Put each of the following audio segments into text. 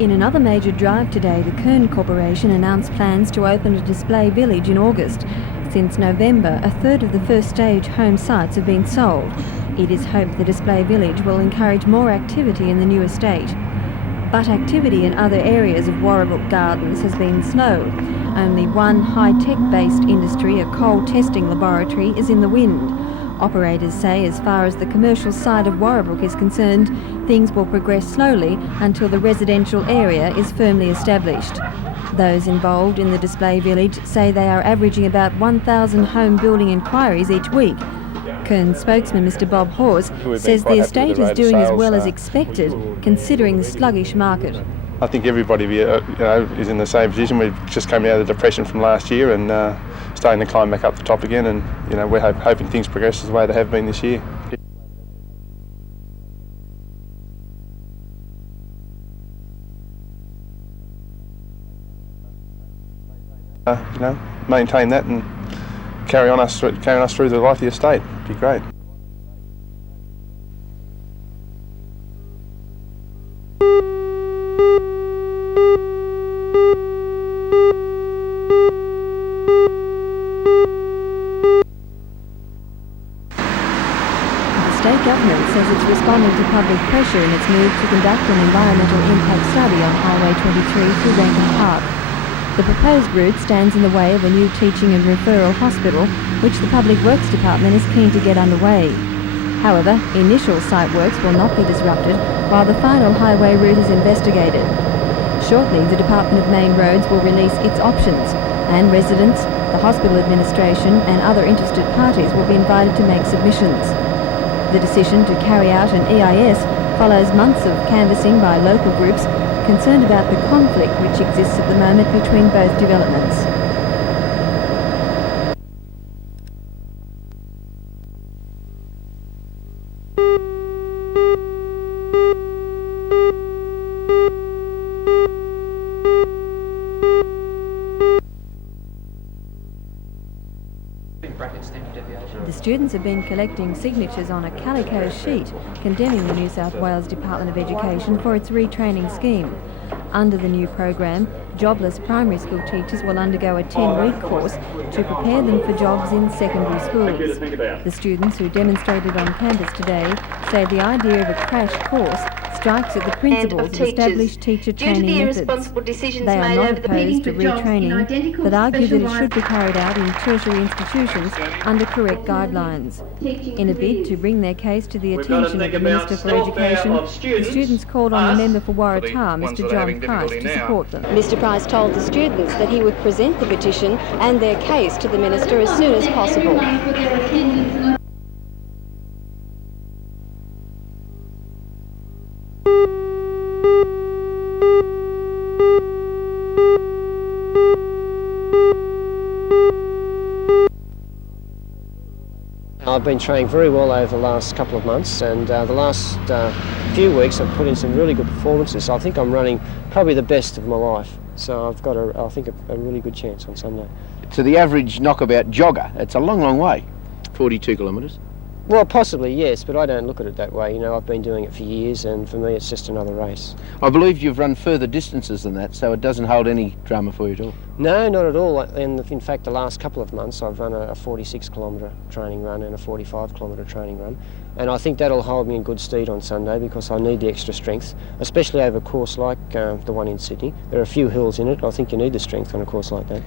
In another major drive today, the Kern Corporation announced plans to open a display village in August. Since November, a third of the first stage home sites have been sold. It is hoped the display village will encourage more activity in the new estate. But activity in other areas of Warrabuk Gardens has been slow. Only one high-tech-based industry, a coal testing laboratory, is in the wind. Operators say as far as the commercial side of Warrabuk is concerned, things will progress slowly until the residential area is firmly established. Those involved in the display village say they are averaging about 1,000 home building inquiries each week. Kern spokesman Mr Bob Hawes says the estate is doing as well as expected, considering the sluggish market. I think everybody is in the same position. We've just come out of the depression from last year and starting to climb back up the top again, and we're hoping things progress the way they have been this year. Maintain that and carry us through the life of the estate. It'd be great. The state government says it's responding to public pressure in its move to conduct an environmental impact study on Highway 23 through Rankin Park. The proposed route stands in the way of a new teaching and referral hospital, which the Public Works Department is keen to get underway. However, initial site works will not be disrupted while the final highway route is investigated. Shortly, the Department of Main Roads will release its options, and residents, the hospital administration and other interested parties will be invited to make submissions. The decision to carry out an EIS follows months of canvassing by local groups concerned about the conflict which exists at the moment between both developments. The students have been collecting signatures on a calico sheet condemning the New South Wales Department of Education for its retraining scheme. Under the new program, jobless primary school teachers will undergo a 10-week course to prepare them for jobs in secondary schools. The students who demonstrated on campus today say the idea of a crash course strikes at the principles of established teacher training methods. They are not opposed to retraining, but argue that it should be carried out in tertiary institutions under correct guidelines. In a bid to bring their case to the attention of the Minister for Education, the students called on the member for Waratah, Mr John Price, to support them. Mr Price told the students that he would present the petition and their case to the Minister as soon as possible. I've been training very well over the last couple of months, and the last few weeks I've put in some really good performances. I think I'm running probably the best of my life, so I've got, I think, a really good chance on Sunday. To the average knockabout jogger, it's a long, long way, 42 kilometres. Well, possibly, yes, but I don't look at it that way. I've been doing it for years, and for me it's just another race. I believe you've run further distances than that, so it doesn't hold any drama for you at all. No, not at all. And in fact, the last couple of months I've run a 46-kilometre training run and a 45-kilometre training run. And I think that'll hold me in good stead on Sunday because I need the extra strength, especially over a course like the one in Sydney. There are a few hills in it. I think you need the strength on a course like that.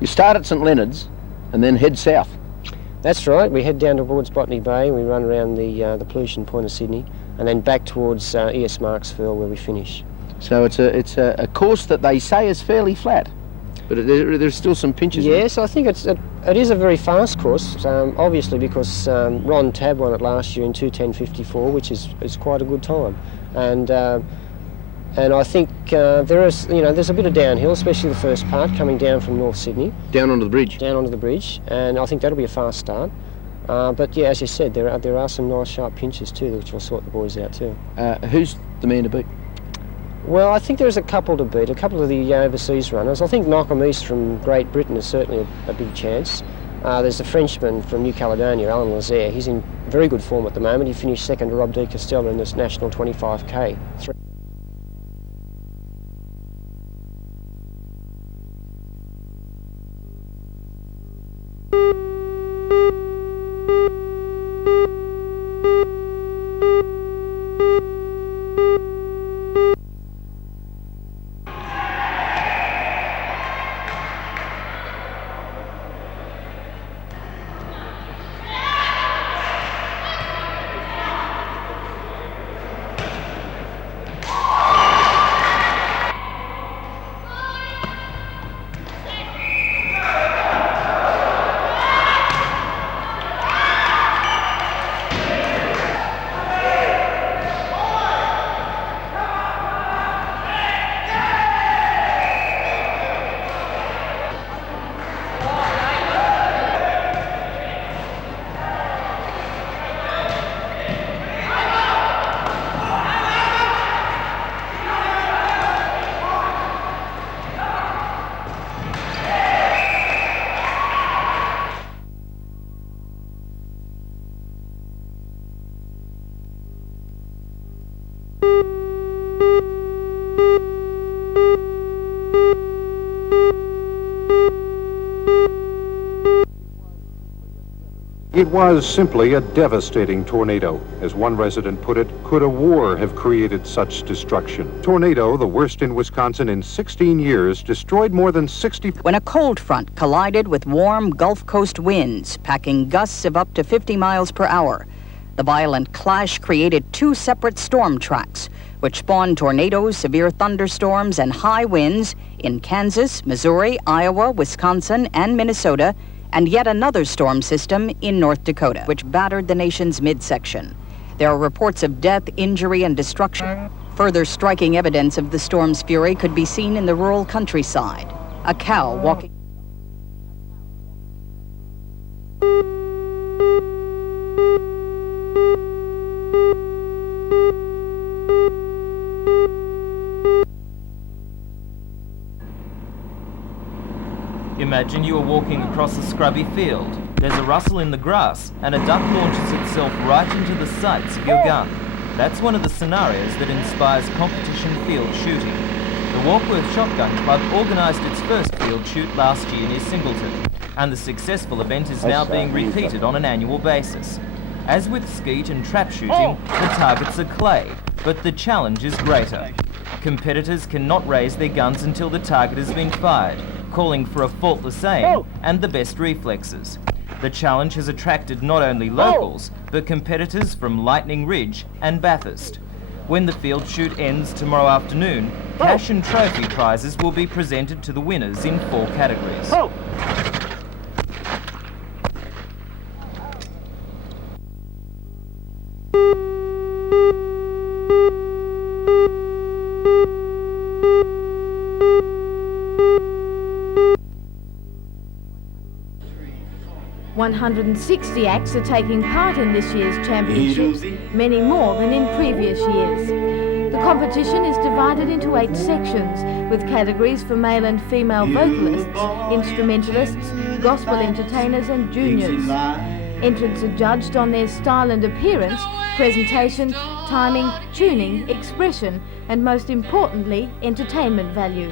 You start at St Leonard's and then head south. That's right. We head down towards Botany Bay, we run around the pollution point of Sydney, and then back towards E.S. Marksville where we finish. So it's a course that they say is fairly flat, but there's still some pinches. Yes, I think it is a very fast course, obviously because Ron Tabb won it last year in 2:10.54, which is quite a good time, and I think there's a bit of downhill, especially the first part coming down from North Sydney. Down onto the bridge. Down onto the bridge, and I think that'll be a fast start. But yeah, as you said, there are some nice sharp pinches too, which will sort the boys out too. Who's the man to beat? Well, I think there's a couple to beat, a couple of the overseas runners. I think Malcolm East from Great Britain is certainly a big chance. There's a Frenchman from New Caledonia, Alan Lazaire. He's in very good form at the moment. He finished second to Rob de Castella in this national 25k. It was simply a devastating tornado. As one resident put it, could a war have created such destruction? Tornado, the worst in Wisconsin in 16 years, destroyed more than 60... When a cold front collided with warm Gulf Coast winds, packing gusts of up to 50 miles per hour. The violent clash created two separate storm tracks, which spawned tornadoes, severe thunderstorms, and high winds in Kansas, Missouri, Iowa, Wisconsin, and Minnesota, and yet another storm system in North Dakota, which battered the nation's midsection. There are reports of death, injury, and destruction. Further striking evidence of the storm's fury could be seen in the rural countryside. A cow walking... Imagine you are walking across a scrubby field. There's a rustle in the grass, and a duck launches itself right into the sights of your gun. That's one of the scenarios that inspires competition field shooting. The Warkworth Shotgun Club organised its first field shoot last year near Singleton, and the successful event is now being repeated on an annual basis. As with skeet and trap shooting, the targets are clay, but the challenge is greater. Competitors cannot raise their guns until the target has been fired, calling for a faultless aim and the best reflexes. The challenge has attracted not only locals, but competitors from Lightning Ridge and Bathurst. When the field shoot ends tomorrow afternoon, cash and trophy prizes will be presented to the winners in 4 categories. "160 acts are taking part in this year's championships, many more than in previous years. The competition is divided into 8 sections, with categories for male and female vocalists, instrumentalists, gospel entertainers and juniors. Entrants are judged on their style and appearance, presentation, timing, tuning, expression, and most importantly, entertainment value.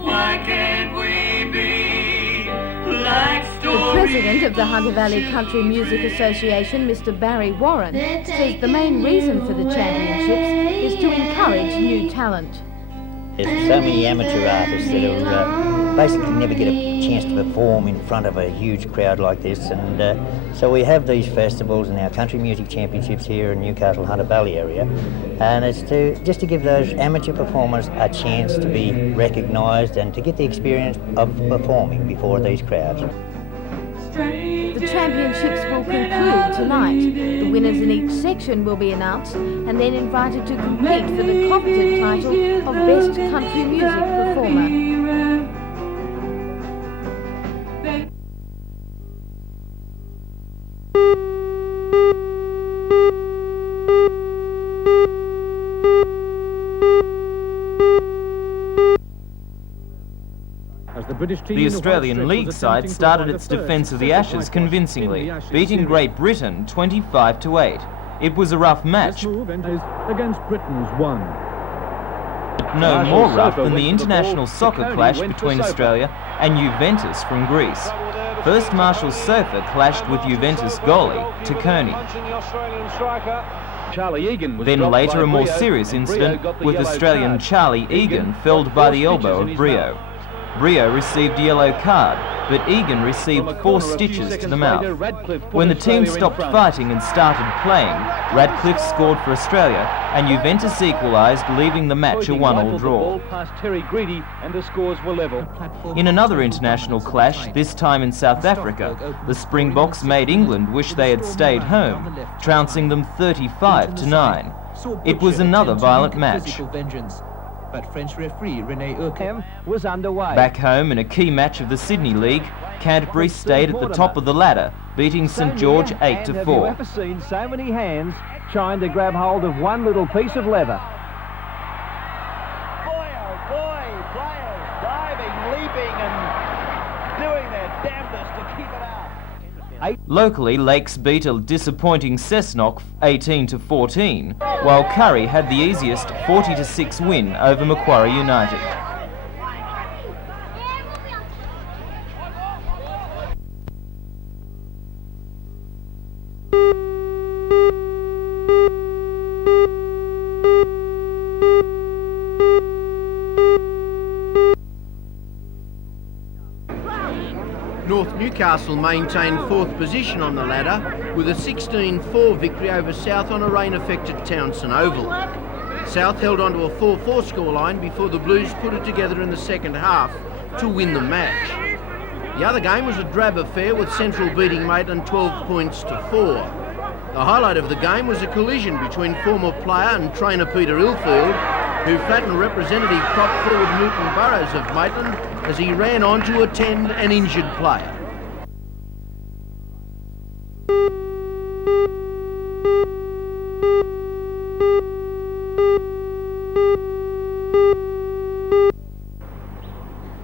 Why can't we be like The president of the Hunter Valley Country Music Association, Mr. Barry Warren, says the main reason for the championships is to encourage new talent. There's so many amateur artists that basically never get a chance to perform in front of a huge crowd like this, and so we have these festivals and our country music championships here in Newcastle Hunter Valley area, and it's just to give those amateur performers a chance to be recognised and to get the experience of performing before these crowds. The championships will conclude tonight. The winners in each section will be announced and then invited to compete for the coveted title of Best Country Music Performer. The Australian League side started its defence of the Ashes convincingly, beating Great Britain 25-8. It was a rough match, against Britain's 1. but no more rough than the international soccer clash between Australia and Juventus from Greece. First, Marshall Sofa clashed with Juventus goalie Tacconi. Then later a more serious incident with Australian Charlie Egan felled by the elbow of Brio. Brio received a yellow card, but Egan received 4 stitches to the mouth. When the team stopped fighting and started playing, Radcliffe scored for Australia and Juventus equalised, leaving the match a 1-1 draw. In another international clash, this time in South Africa, the Springboks made England wish they had stayed home, trouncing them 35-9. It was another violent match. But French referee René Urquhart was underway. Back home in a key match of the Sydney League, Canterbury stayed at the top of the ladder, beating St George 8-4. Have you ever seen so many hands trying to grab hold of one little piece of leather? Boy, oh boy, players diving, leaping and doing their damnedest to keep it out. Locally, Lakes beat a disappointing Cessnock 18-14, while Curry had the easiest 40-6 win over Macquarie United. Newcastle maintained 4th position on the ladder with a 16-4 victory over South on a rain-affected Townsend Oval. South held on to a 4-4 scoreline before the Blues put it together in the second half to win the match. The other game was a drab affair with Central beating Maitland 12 points to 4. The highlight of the game was a collision between former player and trainer Peter Ilfield, who flattened representative prop forward Newton Burrows of Maitland as he ran on to attend an injured player.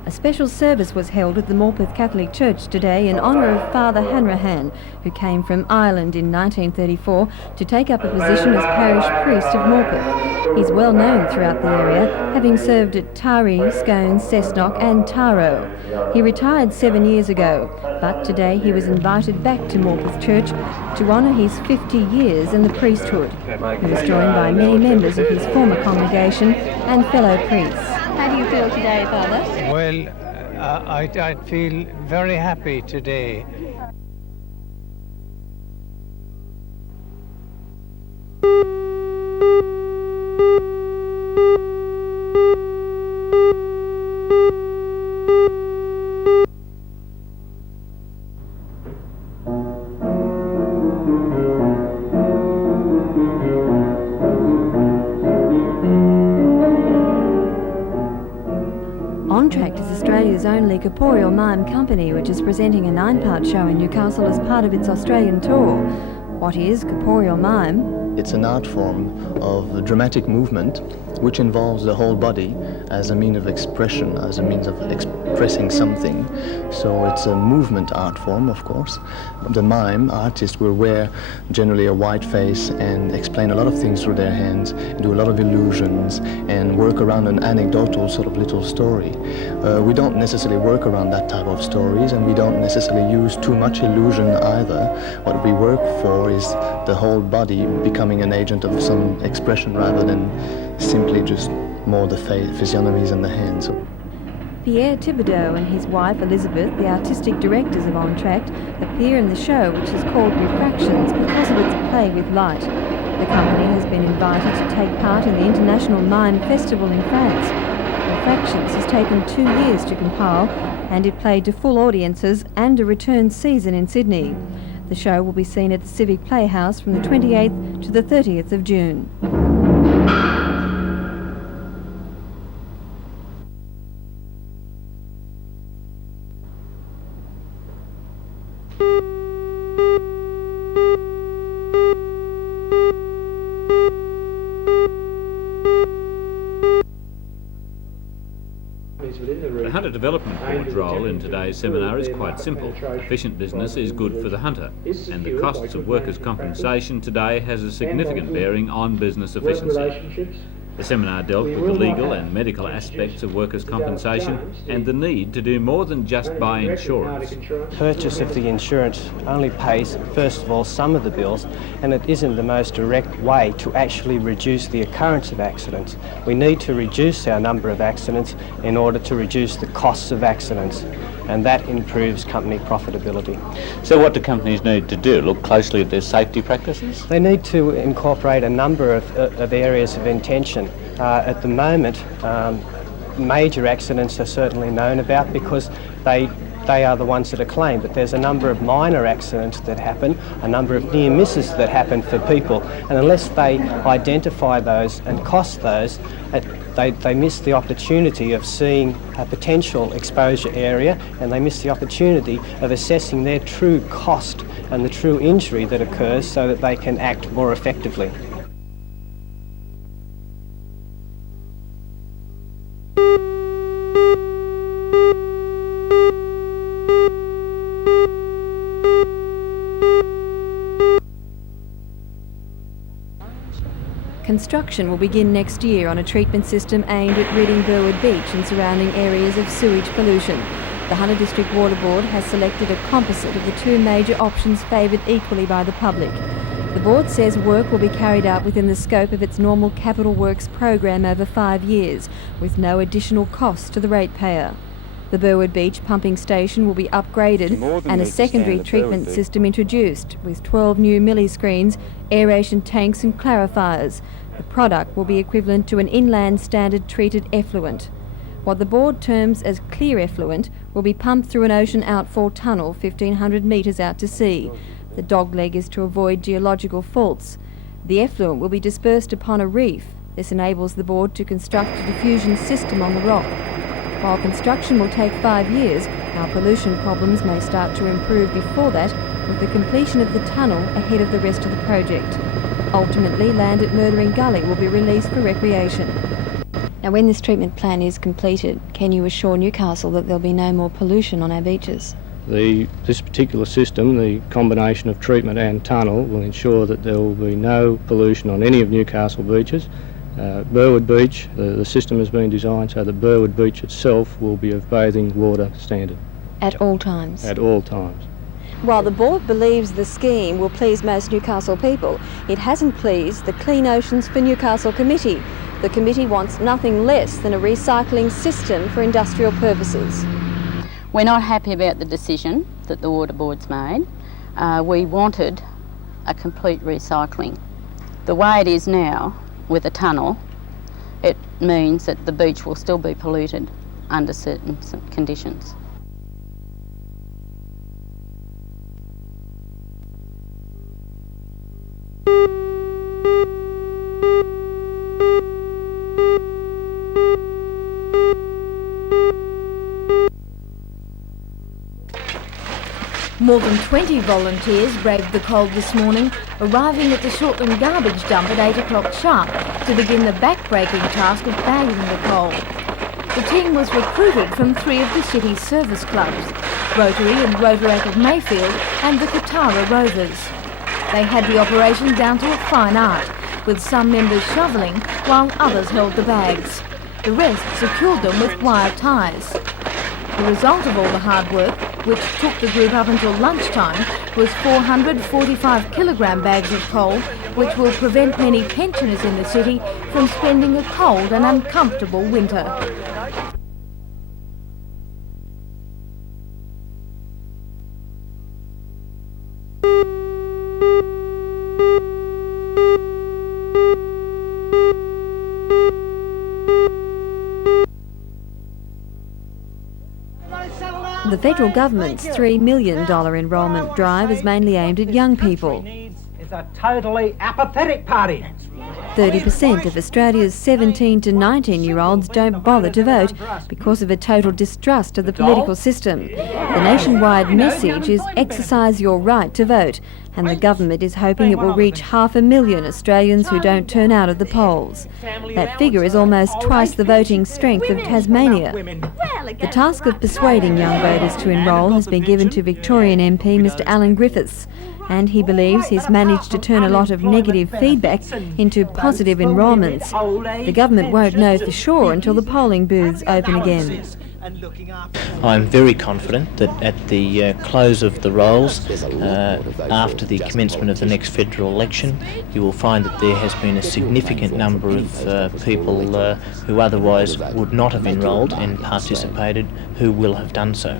A special service was held at the Morpeth Catholic Church today in honour of Father Hanrahan, who came from Ireland in 1934 to take up a position as parish priest of Morpeth. He's well known throughout the area, having served at Taree, Scone, Cessnock and Taro. He retired 7 years ago, but today he was invited back to Morpeth Church to honour his 50 years in the priesthood. He was joined by many members of his former congregation and fellow priests. How do you feel today, Father? Well, I feel very happy today. Australia's only corporeal mime company, which is presenting a 9-part show in Newcastle as part of its Australian tour. What is corporeal mime? It's an art form of dramatic movement which involves the whole body as a means of expression, as a means of expressing something. So it's a movement art form, of course. The mime artist will wear generally a white face and explain a lot of things through their hands, do a lot of illusions, and work around an anecdotal sort of little story. We don't necessarily work around that type of stories, and we don't necessarily use too much illusion either. What we work for is the whole body becoming an agent of some expression rather than simply just more the physiognomies and the hands. Pierre Thibodeau and his wife Elizabeth, the artistic directors of Entract, appear in the show, which is called Refractions because of its play with light. The company has been invited to take part in the International Mime Festival in France. Refractions has taken 2 years to compile, and it played to full audiences and a return season in Sydney. The show will be seen at the Civic Playhouse from the 28th to the 30th of June. The Hunter Development Board's role in today's seminar is quite simple. Efficient business is good for the hunter, and the costs of workers' compensation today has a significant bearing on business efficiency. The seminar dealt with the legal and medical aspects of workers' compensation and the need to do more than just buy insurance. Purchase of the insurance only pays, first of all, some of the bills, and it isn't the most direct way to actually reduce the occurrence of accidents. We need to reduce our number of accidents in order to reduce the costs of accidents, and that improves company profitability. So what do companies need to do? Look closely at their safety practices? They need to incorporate a number of areas of intention. At the moment, major accidents are certainly known about because they are the ones that are claimed, but there's a number of minor accidents that happen, a number of near misses that happen for people, and unless they identify those and cost those, they miss the opportunity of seeing a potential exposure area, and they miss the opportunity of assessing their true cost and the true injury that occurs so that they can act more effectively. Construction will begin next year on a treatment system aimed at ridding Burwood Beach and surrounding areas of sewage pollution. The Hunter District Water Board has selected a composite of the 2 major options favoured equally by the public. The board says work will be carried out within the scope of its normal capital works program over 5 years, with no additional cost to the ratepayer. The Burwood Beach pumping station will be upgraded and a secondary treatment system introduced with 12 new milliscreens, aeration tanks and clarifiers. The product will be equivalent to an inland standard treated effluent. What the board terms as clear effluent will be pumped through an ocean outfall tunnel 1,500 metres out to sea. The dogleg is to avoid geological faults. The effluent will be dispersed upon a reef. This enables the board to construct a diffusion system on the rock. While construction will take 5 years, our pollution problems may start to improve before that with the completion of the tunnel ahead of the rest of the project. Ultimately, land at Murdering Gully will be released for recreation. Now, when this treatment plan is completed, can you assure Newcastle that there'll be no more pollution on our beaches? This particular system, the combination of treatment and tunnel, will ensure that there will be no pollution on any of Newcastle beaches. Burwood Beach, the system has been designed so that Burwood Beach itself will be of bathing water standard. At all times? At all times. While the board believes the scheme will please most Newcastle people, it hasn't pleased the Clean Oceans for Newcastle Committee. The committee wants nothing less than a recycling system for industrial purposes. We're not happy about the decision that the water board's made. We wanted a complete recycling. The way it is now, with a tunnel, it means that the beach will still be polluted under certain conditions. More than 20 volunteers braved the cold this morning, arriving at the Shortland garbage dump at 8 o'clock sharp to begin the back-breaking task of bagging the coal. The team was recruited from 3 of the city's service clubs, Rotary and Rotaract of Mayfield and the Katara Rovers. They had the operation down to a fine art, with some members shoveling while others held the bags. The rest secured them with wire ties. The result of all the hard work, which took the group up until lunchtime, was 445 kilogram bags of coal, which will prevent many pensioners in the city from spending a cold and uncomfortable winter. The federal government's $3 million enrolment drive is mainly aimed at young people. It's a totally apathetic party. 30% of Australia's 17 to 19-year-olds don't bother to vote because of a total distrust of the political system. The nationwide message is exercise your right to vote, and the government is hoping it will reach 500,000 Australians who don't turn out at the polls. That figure is almost twice the voting strength of Tasmania. The task of persuading young voters to enrol has been given to Victorian MP Mr Alan Griffiths, and he believes he's managed to turn a lot of negative feedback into positive enrolments. The government won't know for sure until the polling booths open again. I'm very confident that at the close of the rolls, after the commencement of the next federal election, you will find that there has been a significant number of people who otherwise would not have enrolled and participated who will have done so.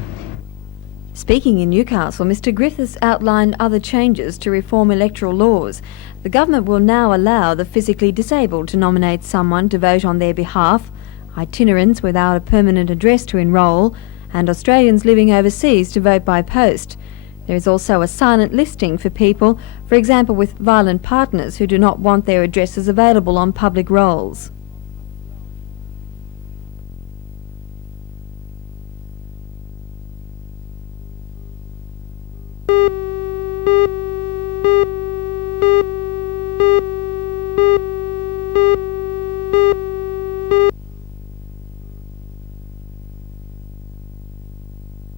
Speaking in Newcastle, Mr Griffiths outlined other changes to reform electoral laws. The government will now allow the physically disabled to nominate someone to vote on their behalf, itinerants without a permanent address to enrol, and Australians living overseas to vote by post. There is also a silent listing for people, for example with violent partners who do not want their addresses available on public rolls.